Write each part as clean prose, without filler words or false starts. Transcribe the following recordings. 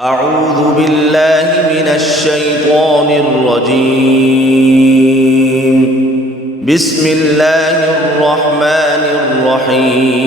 أعوذ بالله من الشيطان الرجيم. بسم الله الرحمن الرحيم.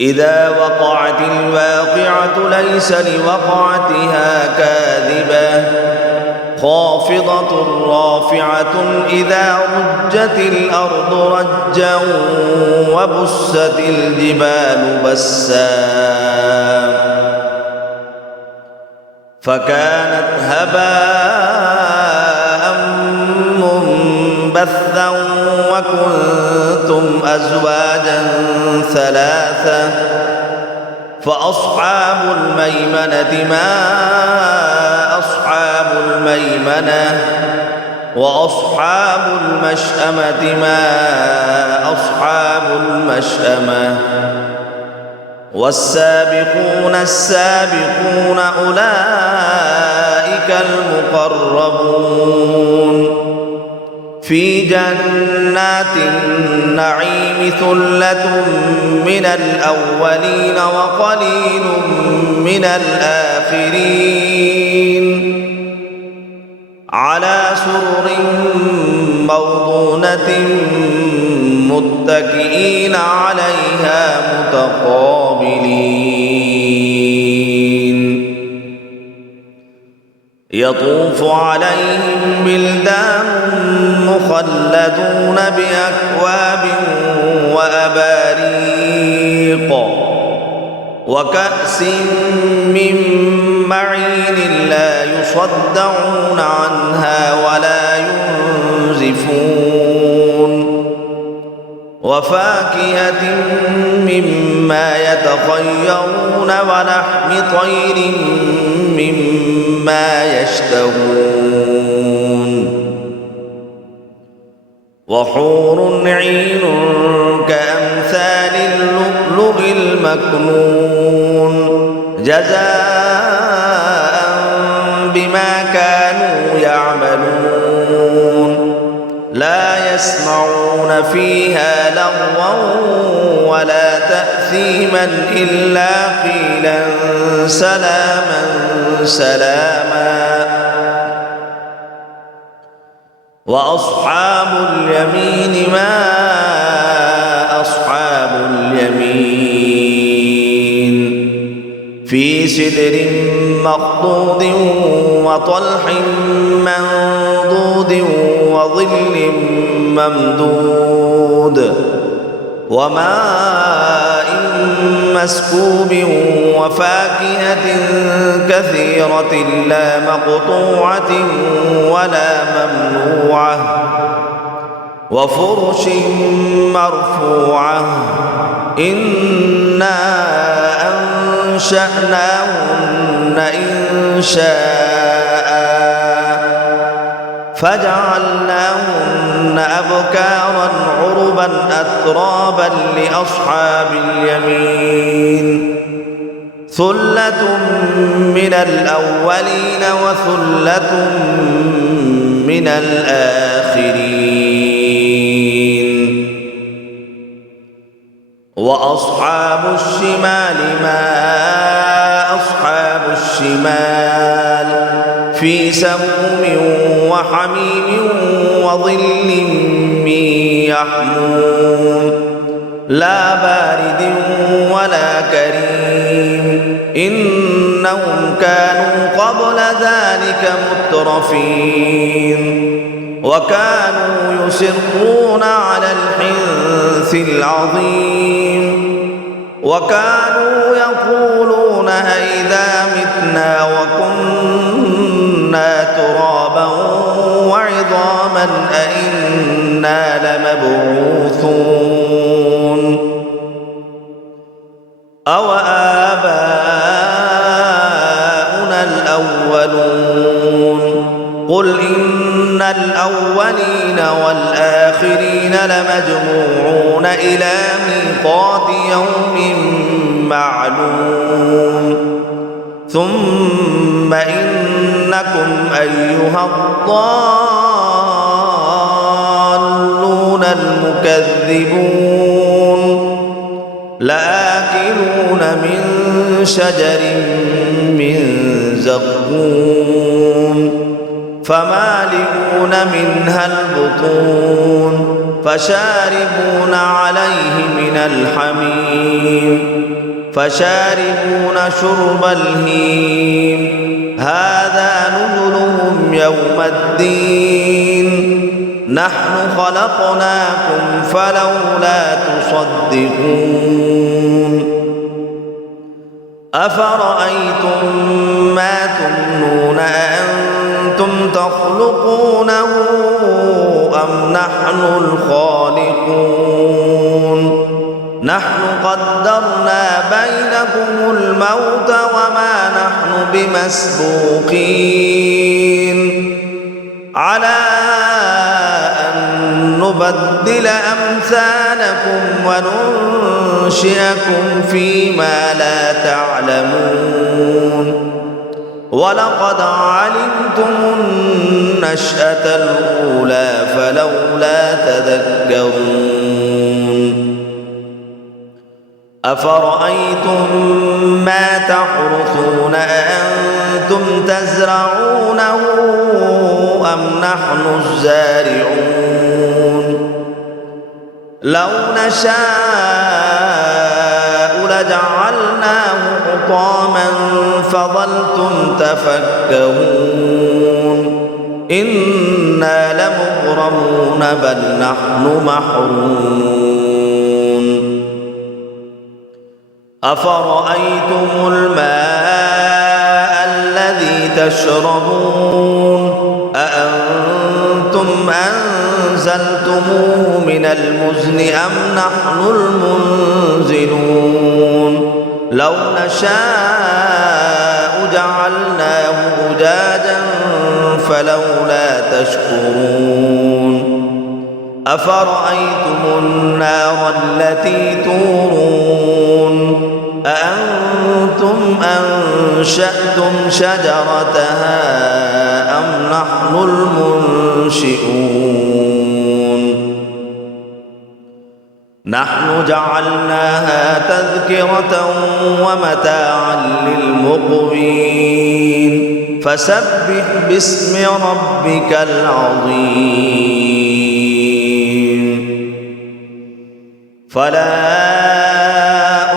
إذا وقعت الواقعة ليس لوقعتها كاذبة خافضة رافعة إذا رجت الأرض رجا وبست الجبال بسا فكانت هباء منبثا وكنتم أزواجا ثلاثة فأصحاب الميمنة ما أصحاب الميمنة وأصحاب المشأمة ما أصحاب المشأمة والسابقون السابقون أولئك المقربون في جنات النعيم ثلة من الأولين وقليل من الآخرين على سرر موضونة متكئين عليها متقابلين يطوف عليهم بلدان مخلدون بأكواب وأباريق وكأس من معين لا يصدعون عنها ولا ينزفون وفاكهة مما يتخيرون ولحم طير مما يشتهون وحور عين كأمثال اللؤلؤ المكنون جزاء بما كانوا يعملون لا يسمعون فيها لغوا ولا تأثيما إلا قيلا سلاما سلاما وأصحاب اليمين ما أصحاب اليمين في سدر مخضود وطلح منضود وظل ممدود وماء مسكوب وفاكهة كثيرة لا مقطوعة ولا ممنوعة وفرش مرفوعة إنا أنشأناهن إنشاء فجعلناهن أبكارا عربا أترابا لأصحاب اليمين ثلة من الأولين وثلة من الآخرين وأصحاب الشمال ما أصحاب الشمال في سموم وحميم وظل من يحموم لا بارد ولا كريم إنهم كانوا قبل ذلك مترفين وكانوا يصرون على الحنث العظيم وكانوا يقولون أئذا متنا وكنا ترابا وعظاما أئنا لمبعوثون أو آباؤنا الأولون قل إن الأولين والآخرين لمجموعون إلى ميقات يوم معلوم ثم إنكم أيها الضالون المكذبون لآكلون لآكلون من شجر من زقوم فمالئون منها البطون فشاربون عليه من الحميم فشاربون شرب الهيم هذا نزلهم يوم الدين نحن خلقناكم فلولا تصدقون أفرأيتم ما تمنون أأنتم تخلقونه أم نحن الخالقون نحن قدرنا بينكم الموت وما نحن بمسبوقين على أن نبدل أمثالكم وننشئكم فيما لا تعلمون ولقد علمتم النشأة الأولى فلولا تذكرون أفرأيتم ما تحرثون أأنتم تزرعونه أم نحن الزارعون لو نشاء لجعلناه حطاما فظلتم تفكهون إنا لمغرمون بل نحن محرومون أفرأيتم الماء الذي تشربون أأنتم أنزلتموه من المزن أم نحن المنزلون لو نشاء جعلناه أجاجا فلولا تشكرون أفرأيتم النار التي تورون أأنتم أنشأتم شجرتها أم نحن المنشئون نحن جعلناها تذكرة ومتاعا للمقوين فسبح باسم ربك العظيم فلا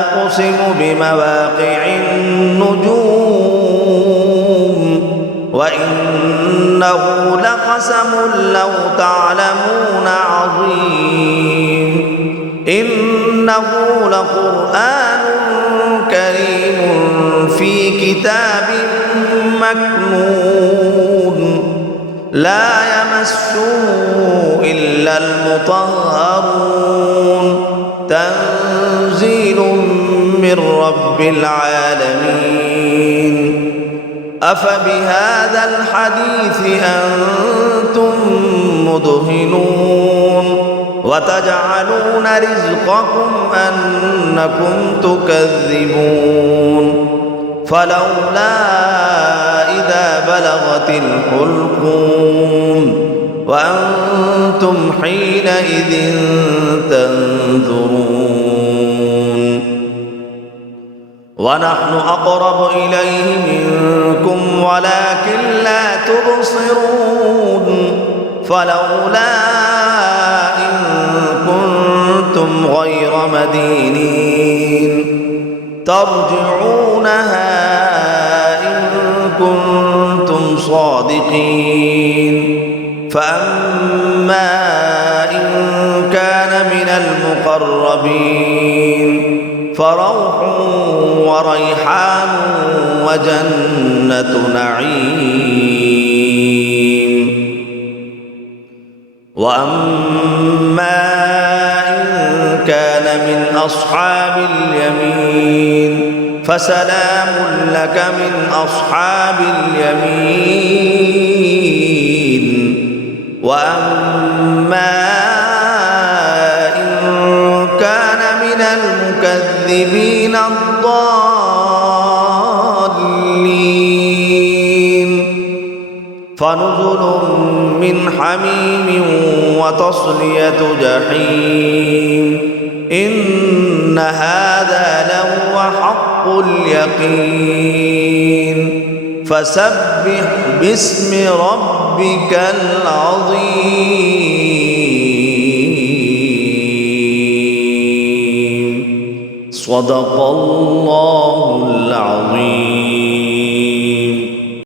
أقسم بمواقع النجوم وإنه لقسم لو تعلمون عظيم إنه لقرآن كريم في كتاب مكنون لا يمسه إلا المطهرون تنزيل من رب العالمين أفبهذا الحديث أنتم مدهنون وتجعلون رزقكم أنكم تكذبون فلولا إذا بلغت الحلقوم وأنتم حينئذ تنظرون ونحن أقرب إليه منكم ولكن لا تبصرون فلولا إن كنتم غير مدينين ترجعونها إن كنتم صادقين فأما إن كان من المقربين فروح وريحان وجنة نعيم وأما إن كان من أصحاب اليمين فسلام لك من أصحاب اليمين وأما إن كان من المكذبين الضالين فنزل من حميم وتصلية جحيم إن إن هذا لهو حق اليقين فسبح باسم ربك العظيم صدق الله العظيم.